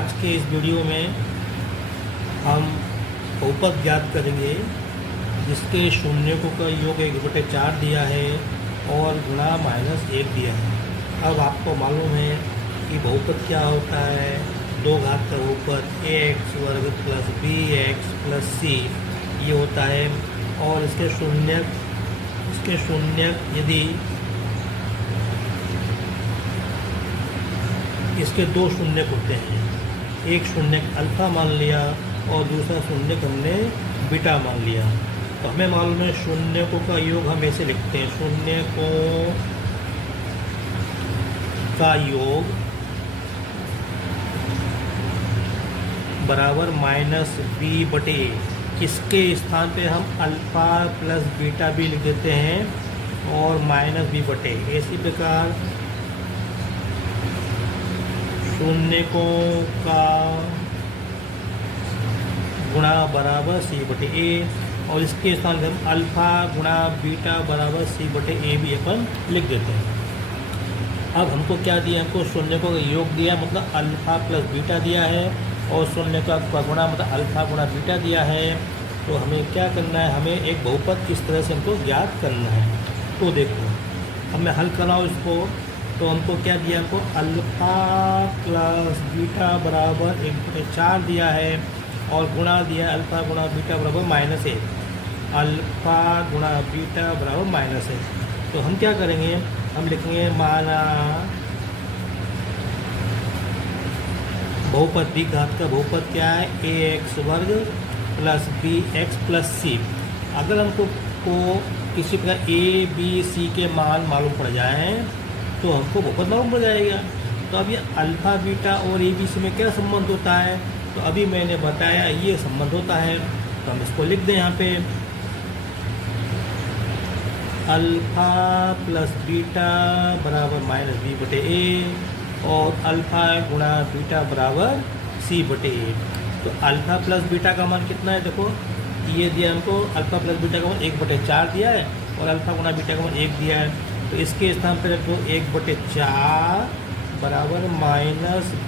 आज के इस वीडियो में हम बहुपद ज्ञात करेंगे जिसके शून्यकों का योग 1/4 दिया है और गुणा -1 दिया है। अब आपको मालूम है कि बहुपद क्या होता है। दो घात का बहुपद ax वर्ग प्लस bx प्लस c ये होता है। और इसके शून्य यदि इसके दो शून्यक होते हैं, एक शून्यक अल्फा मान लिया और दूसरा शून्यक हमने बीटा मान लिया, तो हमें मालूम है शून्यकों का योग हम ऐसे लिखते हैं, शून्यकों का योग बराबर -b/a। इसके स्थान पे हम अल्फ़ा प्लस बीटा भी लिख देते हैं और -b/a। इसी प्रकार शून्यकों का गुणा बराबर c/a और इसके स्थान पर हम अल्फ़ा गुणा बीटा बराबर c/a भी अपन लिख देते हैं। अब हमको क्या दिया, हमको शून्यकों का योग दिया मतलब अल्फ़ा प्लस बीटा दिया है और शून्य का गुणा मतलब अल्फ़ा गुणा बीटा दिया है। तो हमें क्या करना है, हमें एक बहुपद किस तरह से हमको ज्ञात करना है। तो देखो अब मैं हल कर रहा हूँ इसको, तो हमको क्या दिया, हमको अल्फ़ा प्लस बीटा बराबर 1/4 दिया है और गुणा दिया है अल्फ़ा गुणा बीटा बराबर -1। अल्फ़ा गुणा बीटा बराबर -1। तो हम क्या करेंगे, हम लिखेंगे माना बहुपद b घात का बहुपद क्या है, ax वर्ग प्लस bx प्लस c। अगर हमको किसी प्रकार a b c के मान मालूम पड़ जाए तो हमको बहुपद मालूम पड़ जाएगा। तो अब ये अल्फ़ा बीटा और a b c में क्या संबंध होता है, तो अभी मैंने बताया ये संबंध होता है। तो हम इसको लिख दें यहाँ पे, अल्फ़ा प्लस बीटा बराबर -b/a और अल्फ़ा गुणा बीटा बराबर c/a। तो अल्फ़ा प्लस बीटा का मान कितना है, देखो ये दिया हमको, अल्फ़ा प्लस बीटा का मान 1/4 दिया है और अल्फ़ा गुणा बीटा का मान 1 दिया है। तो इसके स्थान पर रखो 1/4 बराबर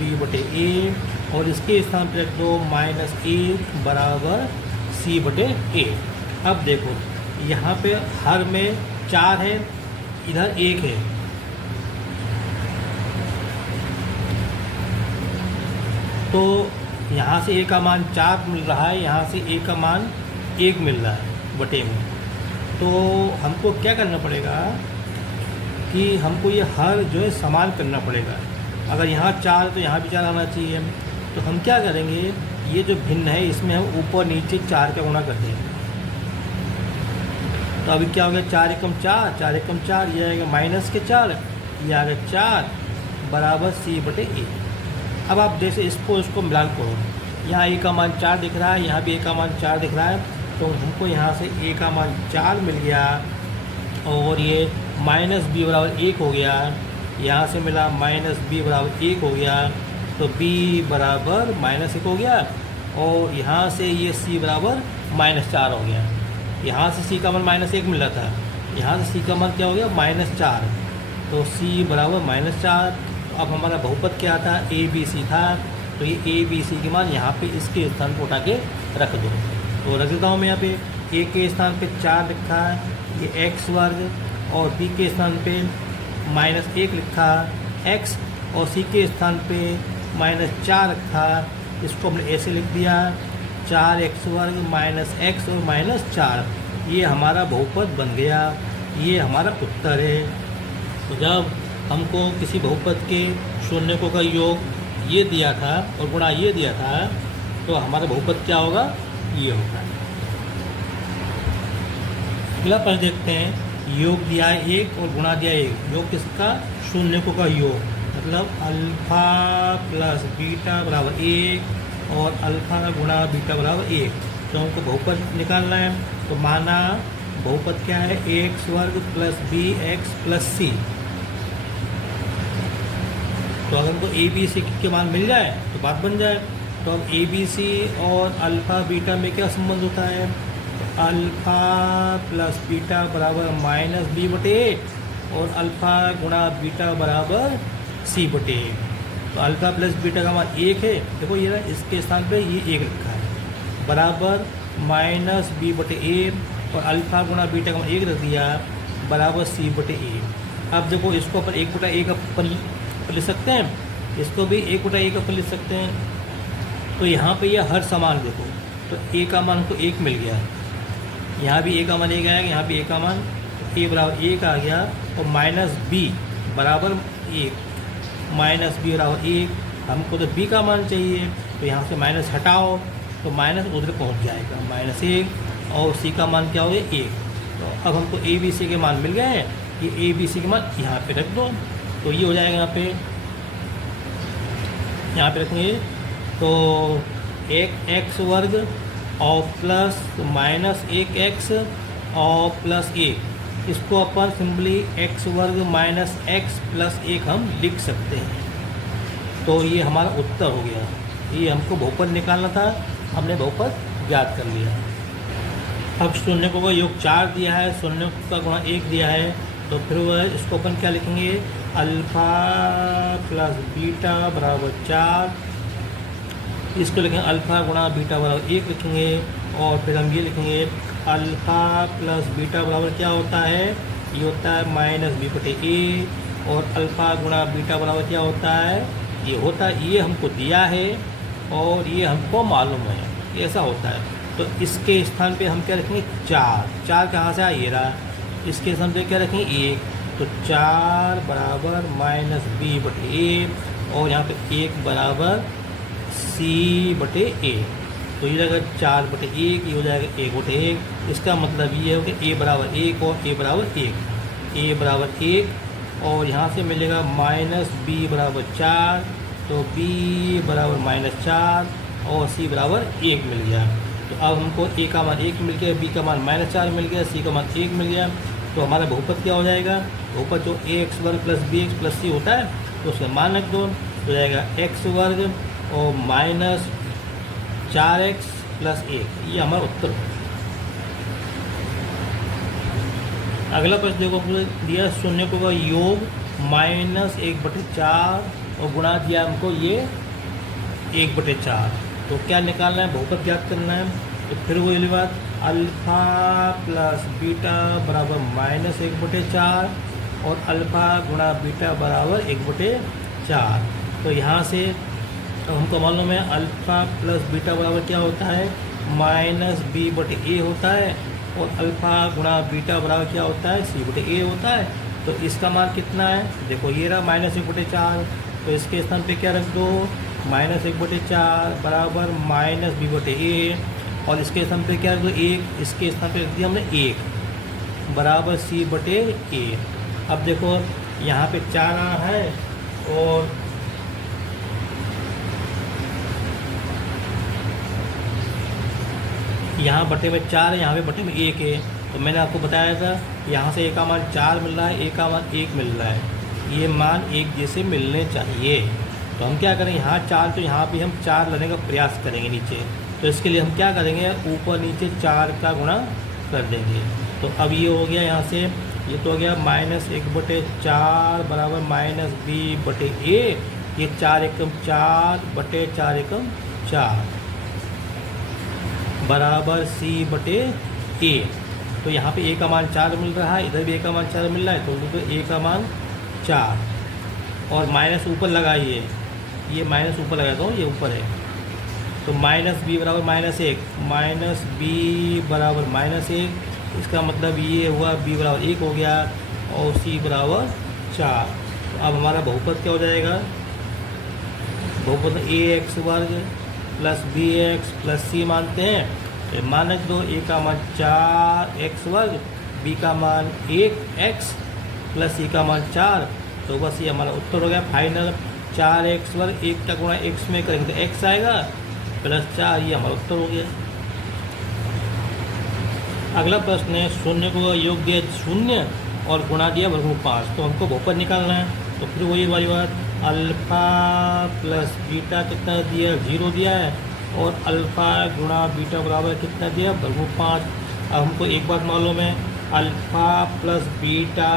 -b/a और इसके स्थान पर रख दो -1 बराबर c/a। अब देखो यहाँ पे हर में 4 है, इधर 1 है, तो यहाँ से a का मान 4 मिल रहा है, यहाँ से a का मान 1 मिल रहा है बटे में। तो हमको क्या करना पड़ेगा कि हमको ये हर जो है समान करना पड़ेगा। अगर यहाँ 4 तो यहाँ भी 4 आना चाहिए। तो हम क्या करेंगे, ये जो भिन्न है इसमें हम ऊपर नीचे 4 का गुणा कर देंगे। तो अभी क्या हो गया, 4 एकम 4, 4 एकम 4, ये आएगा -4, ये आ गया 4 बराबर c/a। अब आप जैसे इसको मिलान करो, यहाँ a का मान 4 दिख रहा है, यहाँ भी a का मान 4 दिख रहा है, तो हमको यहाँ से a का मान 4 मिल गया और ये -b बराबर 1 हो गया, यहाँ से मिला -b बराबर 1 हो गया, तो b बराबर -1 हो गया और यहाँ से ये c बराबर -4 हो गया। यहाँ से c का मान -1 मिल रहा था, यहाँ से c का मान क्या हो गया, -4, तो c बराबर -4। अब हमारा बहुपद क्या था, a b c था, तो ये a b c के मान यहाँ पे इसके स्थान पर उठा के रख दो। तो रख देता हूँ मैं यहाँ पे, a के स्थान पे 4 लिखा है, ये x वर्ग और b के स्थान पे -1 लिखा x और c के स्थान पे -4 रखा, इसको हमने ऐसे लिख दिया 4x वर्ग -x और -4। ये हमारा बहुपद बन गया, ये हमारा उत्तर है। तो जब हमको किसी बहुपद के शून्यकों का योग ये दिया था और गुणा ये दिया था, तो हमारा बहुपद क्या होगा, ये होगा। अगला प्रश्न देखते हैं, योग दिया है 1 और गुणा दिया 1। योग किसका, शून्यकों का योग, मतलब अल्फ़ा प्लस बीटा बराबर 1 और अल्फ़ा गुणा बीटा बराबर 1। तो हमको बहुपद निकालना है, तो माना बहुपद क्या है, ax वर्ग प्लस bx प्लस c। तो अगर हमको a b c के मान मिल जाए तो बात बन जाए। तो अब a b c और अल्फ़ा बीटा में क्या संबंध होता है, तो अल्फ़ा प्लस बीटा बराबर -b/a और अल्फ़ा गुणा बीटा बराबर c/a। तो अल्फ़ा प्लस बीटा का मान 1 है। देखो ये ना इसके स्थान पे ये 1 लिखा है, बराबर माइनस बी बटे ए, और अल्फ़ा गुणा बीटा का मान 1 रख दिया, बराबर सी बटे ए। अब देखो इसको अपन 1 बटा ए का अपन लिख सकते हैं, इसको भी 1 बटा ए का अपन लिख सकते हैं। तो यहाँ पे ये हर समान देखो, तो ए का मान हमको 1 मिल गया, यहाँ भी ए का मान 1 आएगा, यहाँ भी ए का मान ए बराबर 1 आ गया, और माइनस बी बराबर 1, माइनस बी बराबर 1। हमको तो बी का मान चाहिए, तो यहाँ से माइनस हटाओ तो माइनस उधर पहुँच जाएगा, माइनस 1, और सी का मान क्या हो गया 1। तो अब हमको ए बी सी के मान मिल गए हैं, ये ए बी सी के मान यहाँ पे रख दो, तो ये हो जाएगा यहाँ पे रखेंगे, तो 1x वर्ग और प्लस माइनस 1x और प्लस 1, इसको अपन सिंपली x वर्ग माइनस x प्लस 1 हम लिख सकते हैं। तो ये हमारा उत्तर हो गया। ये हमको बहुपद निकालना था, हमने बहुपद ज्ञात कर लिया। अब शून्य को योग 4 दिया है, शून्य का गुणा 1 दिया है, तो फिर वह इसको अपन क्या लिखेंगे, अल्फ़ा प्लस बीटा बराबर 4, इसको लिखेंगे अल्फ़ा गुणा बीटा बराबर 1 लिखेंगे, और फिर हम ये लिखेंगे अल्फ़ा प्लस बीटा बराबर क्या होता है, ये होता है माइनस बी बटे ए, और अल्फ़ा गुणा बीटा बराबर क्या होता है, ये होता है, ये हमको दिया है और ये हमको मालूम है, ऐसा होता है। तो इसके स्थान पे हम क्या रखेंगे 4, 4 कहाँ से आया, ये रहा, इसके स्थान पे क्या रखेंगे 1, तो 4 बराबर माइनस बी बटे ए, और यहाँ पे 1 बराबर सी बटे ए, तो ये जाएगा 4 बटे 1, ये हो जाएगा 1 बटे 1। इसका मतलब ये है कि ए बराबर 1 और ए बराबर 1, ए बराबर 1, और यहाँ से मिलेगा माइनस बी बराबर 4, तो बी बराबर माइनस 4 और सी बराबर 1 मिल गया। तो अब हमको ए का मान 1 मिल गया, बी का मान माइनस 4 मिल गया, सी का मान 1 मिल गया। तो हमारा बहुपद क्या हो जाएगा, बहुपद जो ए एक्स वर्ग प्लस बी एक्स प्लस सी होता है, तो उसका मान रख दो, तो जाएगा एक्स वर्ग और माइनस 4x प्लस 1, ये हमारा उत्तर हो। अगला प्रश्न देखो दिया, शून्य को योग माइनस 1/4 और गुणा दिया हमको ये 1/4, तो क्या निकालना है, बहुपद ज्ञात करना है। तो फिर वही बात, अल्फ़ा प्लस बीटा बराबर माइनस 1/4 और अल्फ़ा गुणा बीटा बराबर 1/4। तो यहाँ से तो हमको मालूम है अल्फ़ा प्लस बीटा बराबर क्या होता है, माइनस बी बटे ए होता है, और अल्फ़ा गुणा बीटा बराबर क्या होता है, सी बटे ए होता है। तो इसका मान कितना है, देखो ये रहा माइनस 1/4, तो इसके स्थान पे क्या रख दो, माइनस 1/4 बराबर माइनस बी बटे ए, और इसके स्थान पे क्या रख दो 1, इसके स्थान पे रख दिया हमने 1 बराबर सी बटे ए। अब देखो यहाँ पे 4 आ है, और यहाँ बटे में 4 है, यहाँ पे बटे में 1 है। तो मैंने आपको बताया था यहाँ से ए का मान 4 मिल रहा है, ए का मान 1 मिल रहा है, ये मान एक जैसे मिलने चाहिए। तो हम क्या करेंगे, यहाँ 4 तो यहाँ भी हम 4 लाने का प्रयास करेंगे नीचे, तो इसके लिए हम क्या करेंगे, ऊपर नीचे 4 का गुणा कर देंगे। तो अब ये हो गया, यहाँ से ये तो हो गया माइनस 1/4 बराबर माइनस बी बटे ए, ये 4 एकम 4 बटे 4 एकम 4 बराबर सी बटे ए। तो यहाँ पे ए का मान 4 मिल रहा है, इधर भी ए का मान 4 मिल रहा है, तो ए का मान 4, और माइनस ऊपर लगाइए, ये माइनस ऊपर लगा दो, ये ऊपर है, तो माइनस बी बराबर माइनस 1, माइनस बी बराबर माइनस 1, इसका मतलब ये हुआ बी बराबर 1 हो गया, और सी बराबर 4। तो अब हमारा बहुपद क्या हो जाएगा, बहुपद ए एक्स वर्ग प्लस बी एक्स प्लस सी मानते हैं, तो मान रख दो, ए का मान 4x वर्ग, बी का मान 1x प्लस सी का मान 4, तो बस ये हमारा उत्तर हो गया फाइनल। 4x वर्ग 1 का गुणा x में करेंगे तो x आएगा प्लस 4, ये हमारा उत्तर हो गया। अगला प्रश्न है, शून्य को योग दिया 0 और गुणा दिया वर्गमूल 5, तो हमको बहुपद निकालना है। तो फिर वही वाली बात, अल्फ़ा प्लस बीटा कितना दिया, 0 दिया है, और अल्फ़ा गुणा बीटा बराबर कितना दिया, वर्गमूल 5। अब हमको एक बात मालूम है, अल्फ़ा प्लस बीटा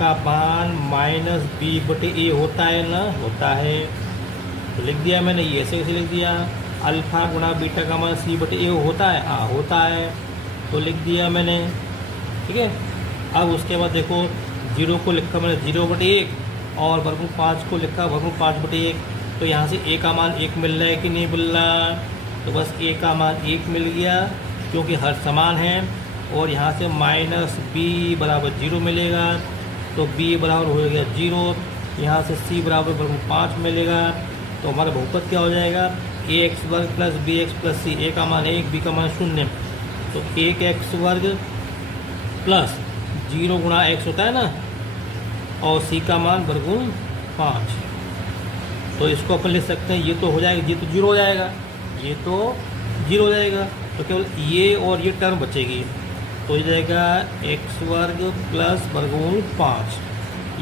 का मान माइनस बी बटे ए होता है ना, होता है। तो लिख दिया मैंने, ये ऐसे कैसे लिख दिया, अल्फ़ा गुणा बीटा का मान सी बटे ए होता है, हाँ होता है, तो लिख दिया मैंने, ठीक है। अब उसके बाद देखो, 0 को लिखा मैंने 0 बटे 1 और वर्गमूल 5 को लिखा वर्गमूल 5 बटे 1। तो यहाँ से ए का मान 1 मिल रहा है कि नहीं मिल रहा, तो बस ए का मान 1 मिल गया क्योंकि हर समान है। और यहाँ से माइनस बी बराबर 0 मिलेगा, तो बी बराबर हो गया 0। यहाँ से सी बराबर वर्गमूल 5 मिलेगा, तो हमारा बहुपद क्या हो जाएगा, ए एक्स वर्ग प्लस बी एक्स प्लस सी। ए का मान 1, बी का मान 0, तो 1 एक्स वर्ग प्लस 0 गुणा एक्स होता है ना, और सी का मान वर्गमूल 5। तो इसको अपन लिख सकते हैं, ये तो हो जाएगा, ये तो 0 हो जाएगा, ये तो 0 हो जाएगा, तो केवल ये और ये टर्म बचेगी। तो ये जाएगा एक्स वर्ग प्लस वर्गमूल 5।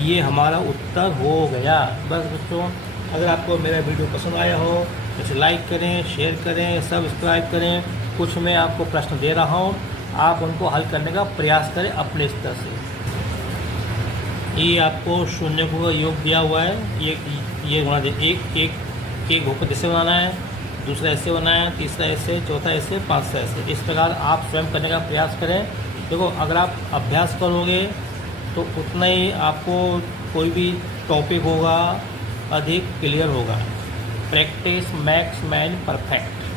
ये हमारा उत्तर हो गया। बस दोस्तों, अगर आपको मेरा वीडियो पसंद आया हो तो इसे लाइक करें, शेयर करें, सब्सक्राइब करें। कुछ मैं आपको प्रश्न दे रहा हूँ, आप उनको हल करने का प्रयास करें अपने स्तर से। ये आपको शून्यकों का योग दिया हुआ है, ये गुणा दे, एक बहुपद ऐसे बनाना है, दूसरा ऐसे बनाना है, तीसरा ऐसे, चौथा ऐसे, पांचवा ऐसे। इस प्रकार आप स्वयं करने का प्रयास करें। देखो, अगर आप अभ्यास करोगे तो उतना ही आपको कोई भी टॉपिक होगा अधिक क्लियर होगा। Practice max man perfect.